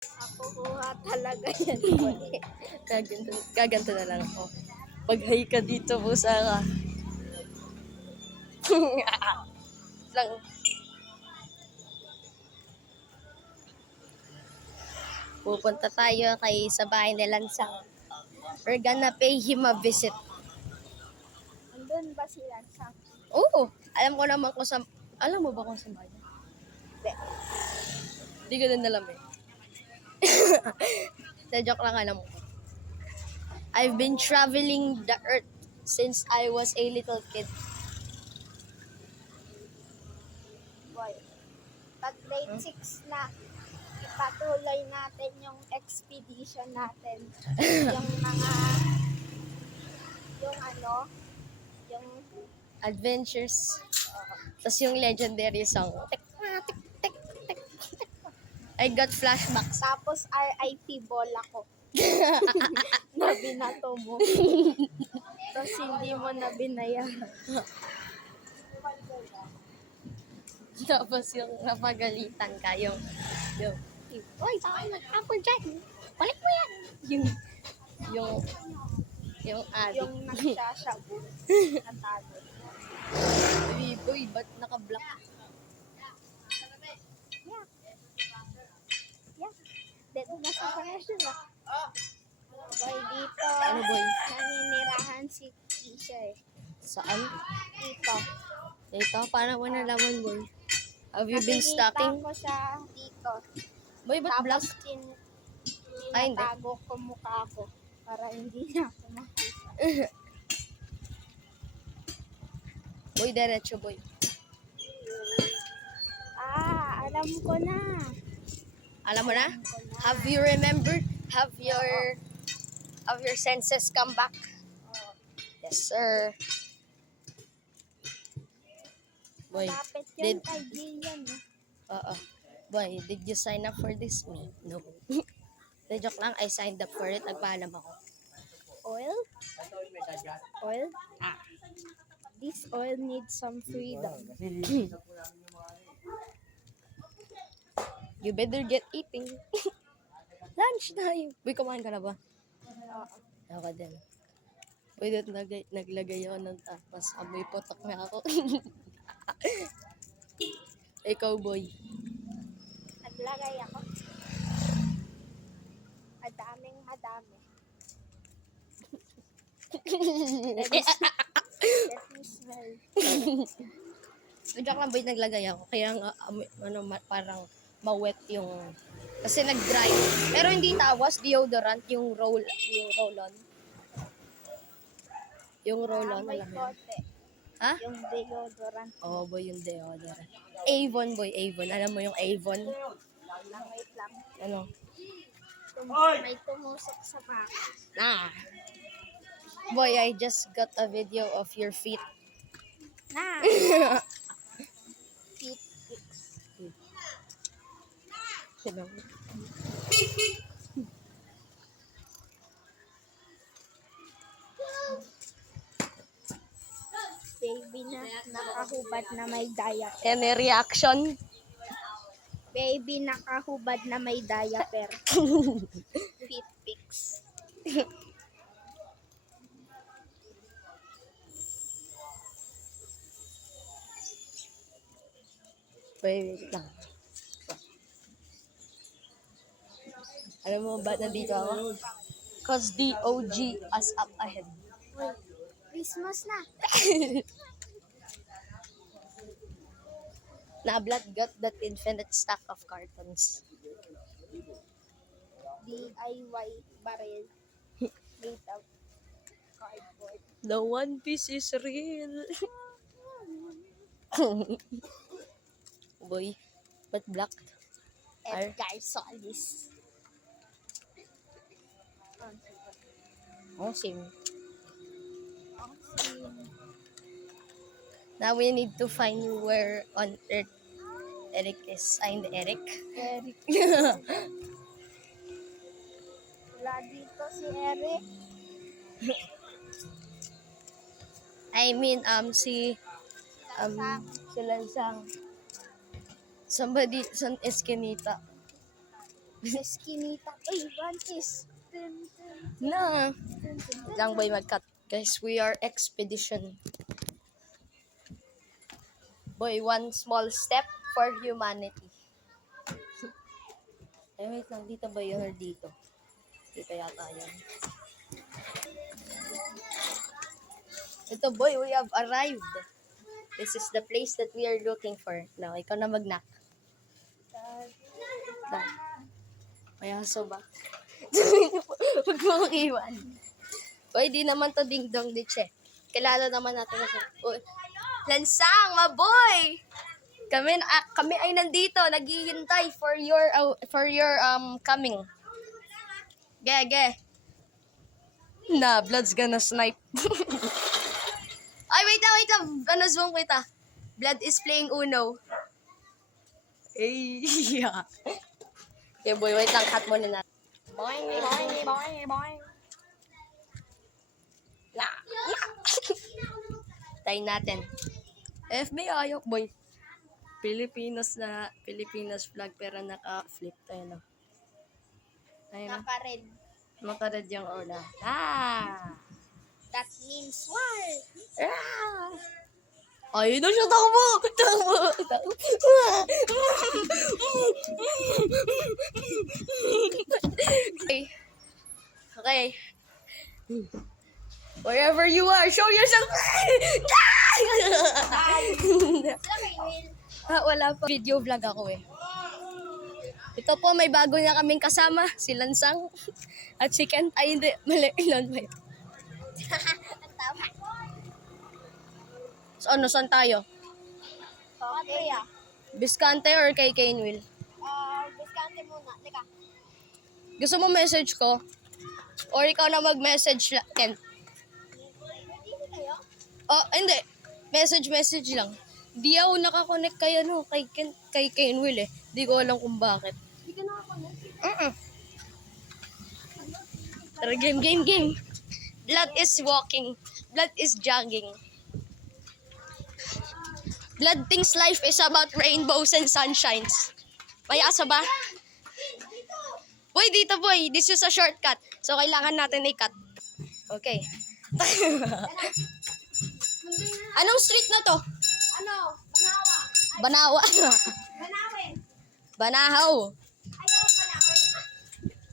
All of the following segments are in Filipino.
Ako kuha talaga yan. Gaganto na lang ako. Pag-hi ka dito, pusa ka. lang. Pupunta tayo sa bahay ni Lansang. We're gonna pay him a visit. Andun ba sila sa... Oo, alam ko naman kung sa... Alam mo ba kung sa bahay? Hindi. Hindi ko din alam eh. Sa joke lang alam ko. I've been traveling the earth since I was a little kid. Boy. Pag grade 6 na, ipatuloy natin yung expedition natin. Yung mga... Yung ano... Yung... Adventures. Tapos yung legendary song. I got flashbacks. Tapos RIP bola ko. Na binato mo. Tapos hindi mo na binayaran. Tapos yung napagalitan ka, yung oy, saan nag-apple dyan? Balik mo yan! Yung adik. Yung nagsashabu. Natalo. Boy, ba't naka-block? Yeah. Dito na sa pangasyon ah. Boy, dito. Ano, boy? Naninirahan si Isha eh. Saan? Dito. Dito? Paano mo nalaman, boy? Have you been Nakikita stalking? ko siya dito. Boy, ba't block? Tapos Ay, hindi. tinatago ko mukha ko para hindi niya ako makita. Boy, diretso, boy. Alam ko na. Alam mo na? Alam ko na. Have you remembered? Have your senses come back? Oh, Yes, sir. Boy, lapit did... yun kay Gian. Oo. Boy, did you sign up for this? Me? No. The joke lang, I signed up for it. Nagpaalam ako. Oil? Oil? This oil needs some freedom. You better get eating. Lunch time. Boy, kumain ka na ba? Ako din. Boy, doon naglagay ako ng tapas. Amoy potok na ako. Ikaw, boy. Naglagay ako. Madami. Let me smell. Joke lang, boy, naglagay ako. Kaya nga, parang ma-wet yung... Kasi nag-dry. Pero hindi tawas, deodorant, yung roll-on. Yung roll-on, May alam mo yun. kote. Ha? Yung deodorant. Oo, boy, yung deodorant. Avon, boy, Avon. Alam mo yung Avon? Wait lang. Ano? May tumusok sa baka. Nah. Boy, I just got a video of your feet. Na! Feet pics. Sino? Baby na nakahubad na may diaper. Any reaction? Baby nakahubad na may diaper. Feet pics. Wait lang. Alam mo ba nandito ako? Cause the OG is up ahead. Uy, Christmas na. Na-blood got that infinite stack of cartons. DIY barrel. Made of cardboard. The One Piece is real. Boy, but black? Edgar Solis. Oh, same. Okay. Now we need to find where on earth Eric is. Ay, hindi Eric. Eric. Wala dito si Eric. I mean, si Lansang. Somebody, San Eskinita. Eskinita. Ay, Bunches. Na. Lang boy mag-cut. Guys, we are expedition. Boy, one small step for humanity. Ay, wait lang. Dito ba yun or dito? Dito yata yun. Ito boy, we have arrived. This is the place that we are looking for. Now, ikaw na mag-knock. May aso ba? Huwag mo kong iwan. Boy, di naman to ding-dong ditche. Kilala naman natin kasi. Uy, Lansang, maboy! Kami ay nandito, naghihintay for your coming. Ge. Na, Blood's gonna snipe. Ay, wait lang. Ano, zoom kita. Blood is playing Uno. Ay, yeah. Okay, boy, wait lang. Cut muna natin. Boing. Tayo natin. FB ayok, boy. Pilipinas flag pero naka-flip tayo na. Ayun na. Naka-red. Maka-red yung una. That means war. Ayun na siya, takbo! Okay. Wherever you are, show yourself! Wala pa. Video vlog ako eh. Ito po, may bago na kaming kasama. Si Lansang. At si Kent. Ay, hindi. Mali. Ilan ba yun? So, saan tayo? Okay, Biscante or kay Kainwil? Biscante muna. Teka. Gusto mo message ko? Or ikaw na mag-message, Kent? Hindi kayo? Oh, hindi. Message lang. Di ako nakakonect kay Kainwil eh. Di ko alam kung bakit. Hindi ka nakakonect. Tara, game. Blood is walking. Blood is jogging. Blood thinks life is about rainbows and sunshines. May asa ba? Boy, dito boy. This is a shortcut. So, kailangan natin i-cut. Okay. Anong street na to? Ano? Banawa. Banawa. Banawin. Banahaw. Ayaw, banawin.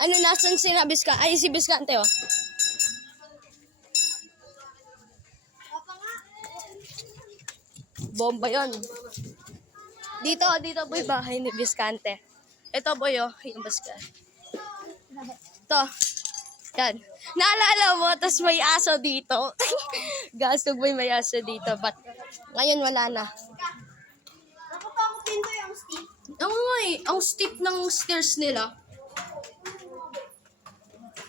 Ano, nasan si Biskante? Ay, si Biskante, oh. Papa nga. Bomba yon. Dito boy, bahay ni Biskante. Ito boy, oh, yung Biskante. Ito. Yan. Naalala mo, tas may aso dito. Gasog boy, may aso dito. But, ngayon wala na. Nakapakupin ko yung stick. Ang steep ng stairs nila.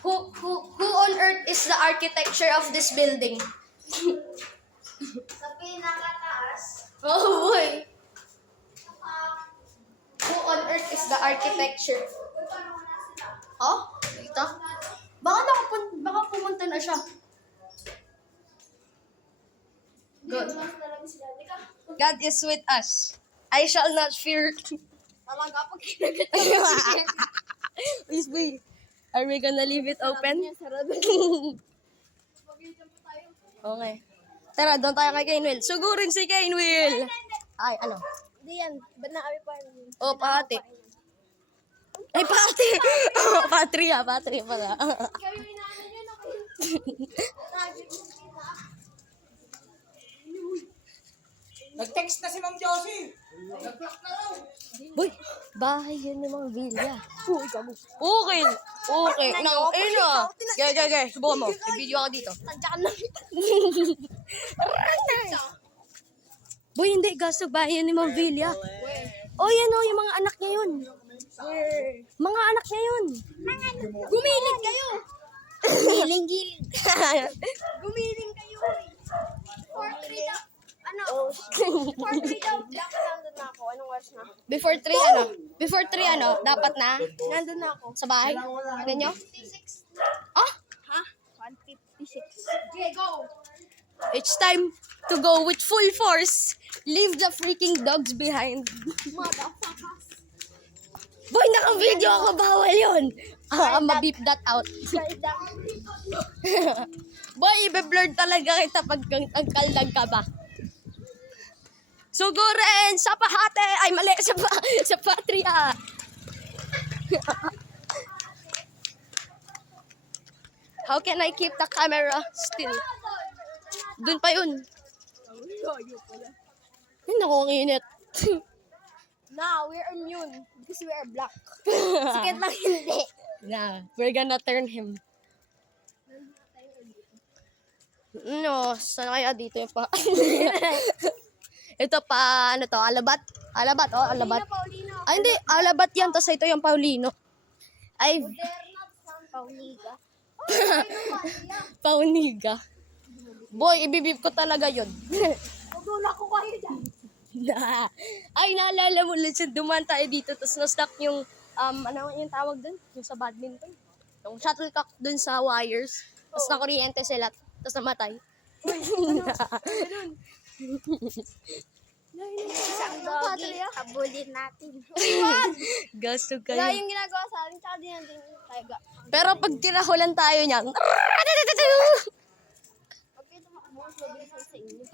Who on earth is the architecture of this building? Sa pinakataas. Oh boy. Who on earth is the architecture? Oh? Dito? Baka pumunta na siya. God. God is with us. I shall not fear. Talaga pag kinagat. Please, boy. Are we gonna leave it open? Okay. Tara, doon tayo kay Kainwil. Sugurin si Kainwil. Ay, ano? Hindi yan. Banawi pa. Oh, pati. Ay, pati. Patria pala. Ikaw yung inaano nyo na kayo. Nag-text na si Ma'am Josie. Nag-block na raw. Boy, bahay yun ng mga villa. Okay. Nang, ayun na. Gaya. Subukan mo. Nag-video ako dito. Tadyakan na. Boy, hindi. Gasto bahay yun ng mga villa. Oh, yan o. Yung mga anak niya yun. Mga anak niya yun. Gumiling kayo. Giling. Gumiling kayo. For 3 daw. Ano? For 3 daw. Dapat nandun na ako. Anong oras na? Before 3, dapat na. Nandun na ako. Sa bahay. Ganyo? 156. Ah, Ha? 156. Okay, go. it's time to go with full force. Leave the freaking dogs behind. Motherfuckers. Boy, naka-video ako. Bawal yun. Ma-beep that out. Boy, ibe-blur talaga kita pag kaldag ka ba. Sugurin sa Pahate. Ay, mali. Sa Patria. How can I keep the camera still? Dun pa yun. Ay, naku, ang init. Now, we're immune because we are black. Sikit lang hindi. Yeah, we're gonna turn him. No, sana kaya dito yung pa. Ito pa, ano to, alabat? Alabat, oh, alabat. Paulino. Ay, hindi, alabat yan, tapos ito yung Paulino. Ay, Pauliga. Pauniga. Boy, ibibib ko talaga yun. Pagdula ko kayo dyan. Ay, naalala mo, legend, dumaan tayo dito, tapos na-stuck yung, ano yung tawag dun? Yung sa badminton. Yung shuttlecock dun sa wires. Tapos nakuryente sila, tapos namatay. Isang doggy. Habulin natin. Gasto Kaya kayo. yung ginagawa sa akin, tsaka din natin tayga. Pero pag kinahulan tayo niyan, Pag kayo tumakbo, mas mabilis lang sa inyo.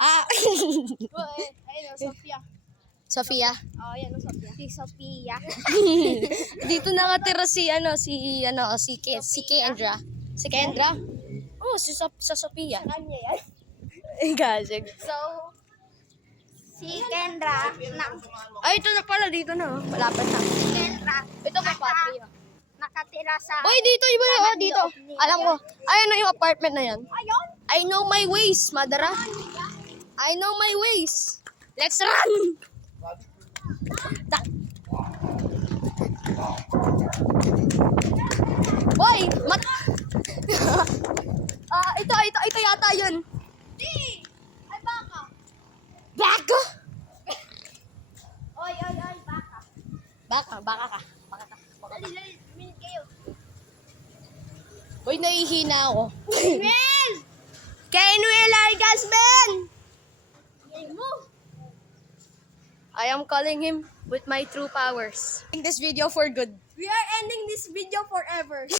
Ayun, Sophia. Sofia. Oh, yan ang Sophia. Si Sophia. Dito nakatira si Kendra. Si Kendra? Oh, sa Sofia. Kanya yan. Gasig. So, si Kendra, Ay, ito na pala, dito na. Oh. Malapit na. si Kendra, Ito pa Patria. nakatira sa... Boy, dito, iba yun. Oh, dito. Alam ko. Ayun na yung apartment na yan. Ayun! I know my ways, madara. I know my ways. Let's run! Boy, ito yata yun. Di! Ay, baka! Baka? Oy, baka. Baka ka. Dali, minute kayo. Boy, nahihina ako. Mel! Kay Noel Argasben! Mo! I am calling him with my true powers. In this video for good. We are ending this video forever.